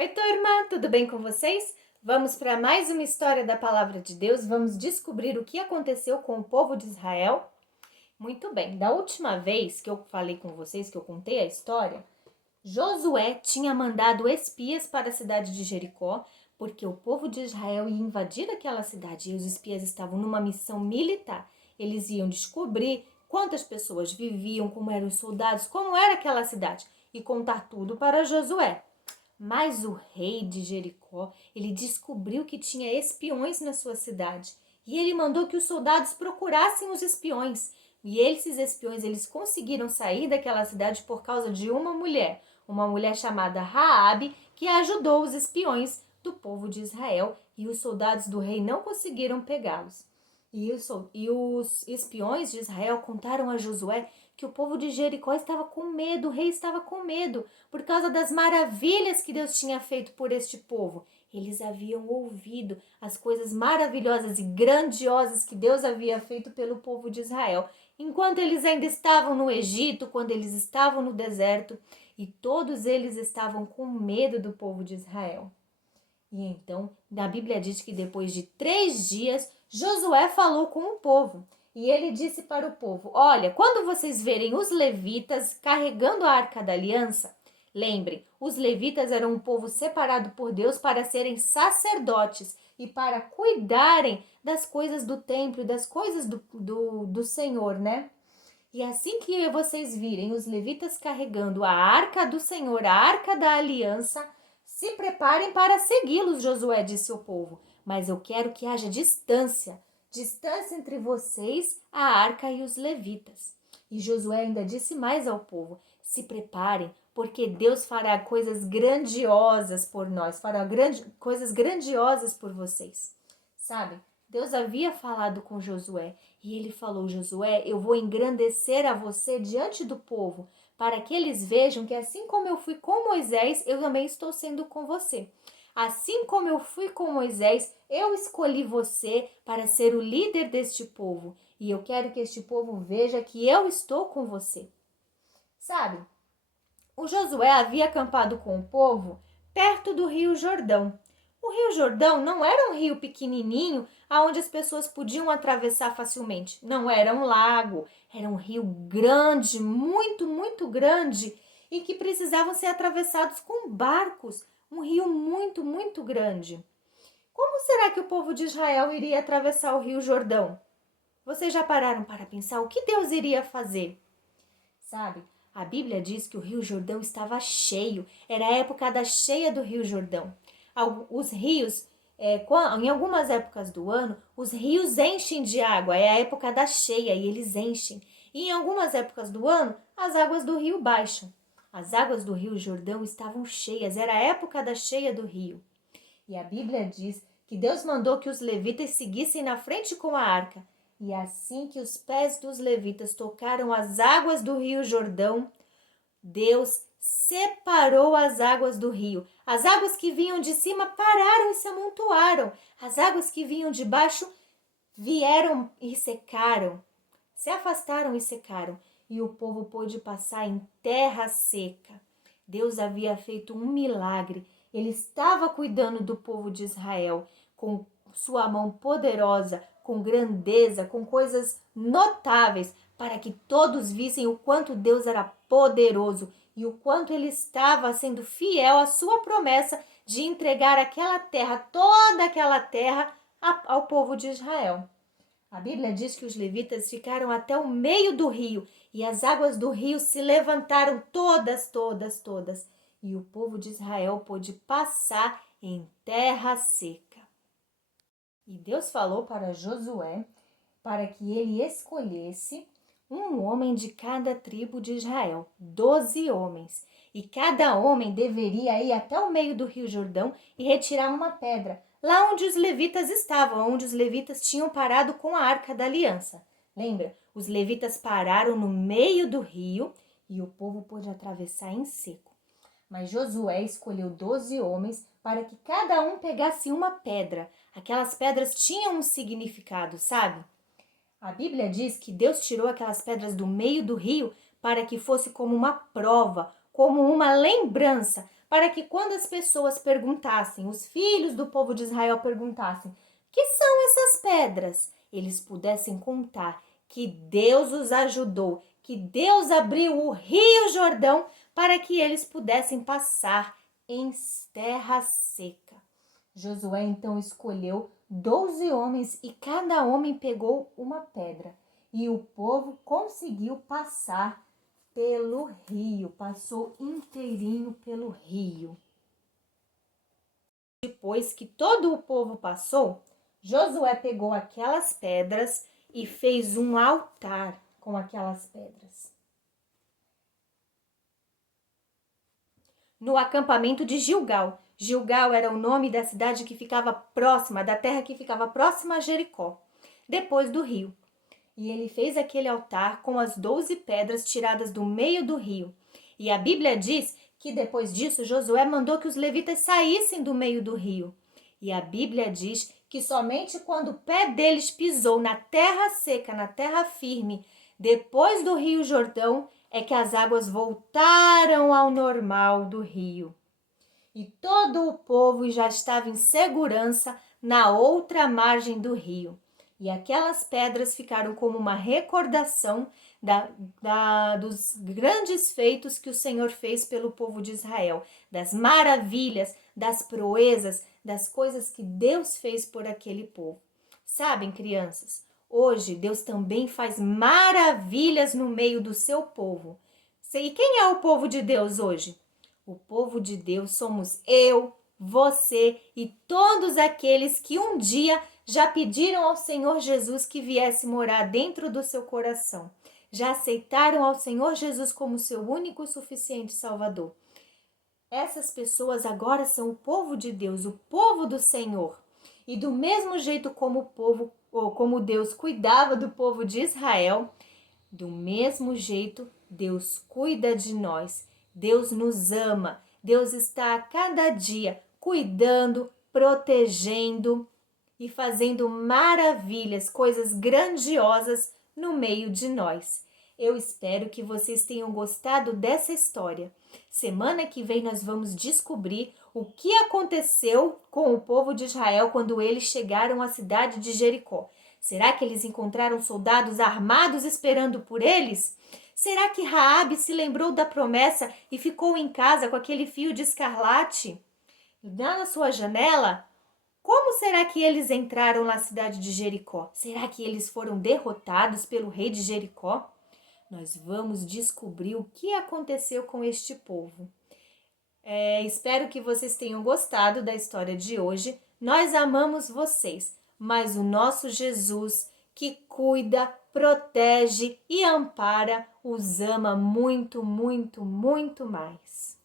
Oi, turma, tudo bem com vocês? Vamos para mais uma história da Palavra de Deus. Vamos descobrir o que aconteceu com o povo de Israel. Muito bem, da última vez que eu falei com vocês, que eu contei a história, Josué tinha mandado espias para a cidade de Jericó, porque o povo de Israel ia invadir aquela cidade e os espias estavam numa missão militar. Eles iam descobrir quantas pessoas viviam, como eram os soldados, como era aquela cidade e contar tudo para Josué. Mas o rei de Jericó, ele descobriu que tinha espiões na sua cidade. E ele mandou que os soldados procurassem os espiões. E esses espiões, eles conseguiram sair daquela cidade por causa de uma mulher chamada Raabe, que ajudou os espiões do povo de Israel. E os soldados do rei não conseguiram pegá-los. E os espiões de Israel contaram a Josué que o povo de Jericó estava com medo, o rei estava com medo, por causa das maravilhas que Deus tinha feito por este povo. Eles haviam ouvido as coisas maravilhosas e grandiosas que Deus havia feito pelo povo de Israel, enquanto eles ainda estavam no Egito, quando eles estavam no deserto, e todos eles estavam com medo do povo de Israel. E então, na Bíblia diz que depois de 3 dias, Josué falou com o povo. E ele disse para o povo: olha, quando vocês verem os levitas carregando a arca da aliança, lembrem, os levitas eram um povo separado por Deus para serem sacerdotes e para cuidarem das coisas do templo e das coisas do Senhor, né? E assim que vocês virem os levitas carregando a arca do Senhor, a arca da aliança, se preparem para segui-los, Josué disse ao povo. Mas eu quero que haja distância entre vocês, a arca e os levitas. E Josué ainda disse mais ao povo: se preparem, porque Deus fará coisas grandiosas por nós, fará coisas grandiosas por vocês. Sabe? Deus havia falado com Josué e ele falou: Josué, eu vou engrandecer a você diante do povo, para que eles vejam que assim como eu fui com Moisés, eu também estou sendo com você. Assim como eu fui com Moisés, eu escolhi você para ser o líder deste povo. E eu quero que este povo veja que eu estou com você. Sabe, o Josué havia acampado com o povo perto do Rio Jordão. O Rio Jordão não era um rio pequenininho aonde as pessoas podiam atravessar facilmente. Não era um lago, era um rio grande, muito, muito grande e que precisavam ser atravessados com barcos. Um rio muito, muito grande. Como será que o povo de Israel iria atravessar o Rio Jordão? Vocês já pararam para pensar o que Deus iria fazer? Sabe, a Bíblia diz que o Rio Jordão estava cheio, era a época da cheia do Rio Jordão. Os rios, em algumas épocas do ano, os rios enchem de água, é a época da cheia e eles enchem. E em algumas épocas do ano, as águas do rio baixam. As águas do Rio Jordão estavam cheias, era a época da cheia do rio. E a Bíblia diz que Deus mandou que os levitas seguissem na frente com a arca. E assim que os pés dos levitas tocaram as águas do Rio Jordão, Deus separou as águas do rio. As águas que vinham de cima pararam e se amontoaram. As águas que vinham de baixo vieram e secaram. Se afastaram e secaram. E o povo pôde passar em terra seca. Deus havia feito um milagre. Ele estava cuidando do povo de Israel com sua mão poderosa, com grandeza, com coisas notáveis, para que todos vissem o quanto Deus era poderoso e o quanto ele estava sendo fiel à sua promessa de entregar aquela terra, toda aquela terra, ao povo de Israel. A Bíblia diz que os levitas ficaram até o meio do rio e as águas do rio se levantaram todas, todas, todas. E o povo de Israel pôde passar em terra seca. E Deus falou para Josué para que ele escolhesse um homem de cada tribo de Israel, 12 homens. E cada homem deveria ir até o meio do Rio Jordão e retirar uma pedra, lá onde os levitas estavam, onde os levitas tinham parado com a Arca da Aliança. Lembra? Os levitas pararam no meio do rio e o povo pôde atravessar em seco. Mas Josué escolheu 12 homens para que cada um pegasse uma pedra. Aquelas pedras tinham um significado, sabe? A Bíblia diz que Deus tirou aquelas pedras do meio do rio para que fosse como uma prova, como uma lembrança, para que quando as pessoas perguntassem, os filhos do povo de Israel perguntassem, que são essas pedras? Eles pudessem contar que Deus os ajudou, que Deus abriu o rio Jordão para que eles pudessem passar em terra seca. Josué então escolheu 12 homens e cada homem pegou uma pedra. E o povo conseguiu passar pelo rio, passou inteirinho pelo rio. Depois que todo o povo passou, Josué pegou aquelas pedras e fez um altar com aquelas pedras. No acampamento de Gilgal. Gilgal era o nome da cidade que ficava próxima, da terra que ficava próxima a Jericó, depois do rio. E ele fez aquele altar com as 12 pedras tiradas do meio do rio. E a Bíblia diz que depois disso Josué mandou que os levitas saíssem do meio do rio. E a Bíblia diz que somente quando o pé deles pisou na terra seca, na terra firme, depois do rio Jordão, é que as águas voltaram ao normal do rio. E todo o povo já estava em segurança na outra margem do rio. E aquelas pedras ficaram como uma recordação dos grandes feitos que o Senhor fez pelo povo de Israel, das maravilhas, das proezas, das coisas que Deus fez por aquele povo. Sabem, crianças, hoje Deus também faz maravilhas no meio do seu povo. E quem é o povo de Deus hoje? O povo de Deus somos eu, você e todos aqueles que um dia já pediram ao Senhor Jesus que viesse morar dentro do seu coração. Já aceitaram ao Senhor Jesus como seu único e suficiente Salvador. Essas pessoas agora são o povo de Deus, o povo do Senhor. E do mesmo jeito como Deus cuidava do povo de Israel, do mesmo jeito Deus cuida de nós. Deus nos ama. Deus está a cada dia cuidando, protegendo e fazendo maravilhas, coisas grandiosas no meio de nós. Eu espero que vocês tenham gostado dessa história. Semana que vem nós vamos descobrir o que aconteceu com o povo de Israel quando eles chegaram à cidade de Jericó. Será que eles encontraram soldados armados esperando por eles? Será que Raabe se lembrou da promessa e ficou em casa com aquele fio de escarlate lá na sua janela? Como será que eles entraram na cidade de Jericó? Será que eles foram derrotados pelo rei de Jericó? Nós vamos descobrir o que aconteceu com este povo. Espero que vocês tenham gostado da história de hoje. Nós amamos vocês, mas o nosso Jesus, que cuida, protege e ampara, os ama muito, muito, muito mais.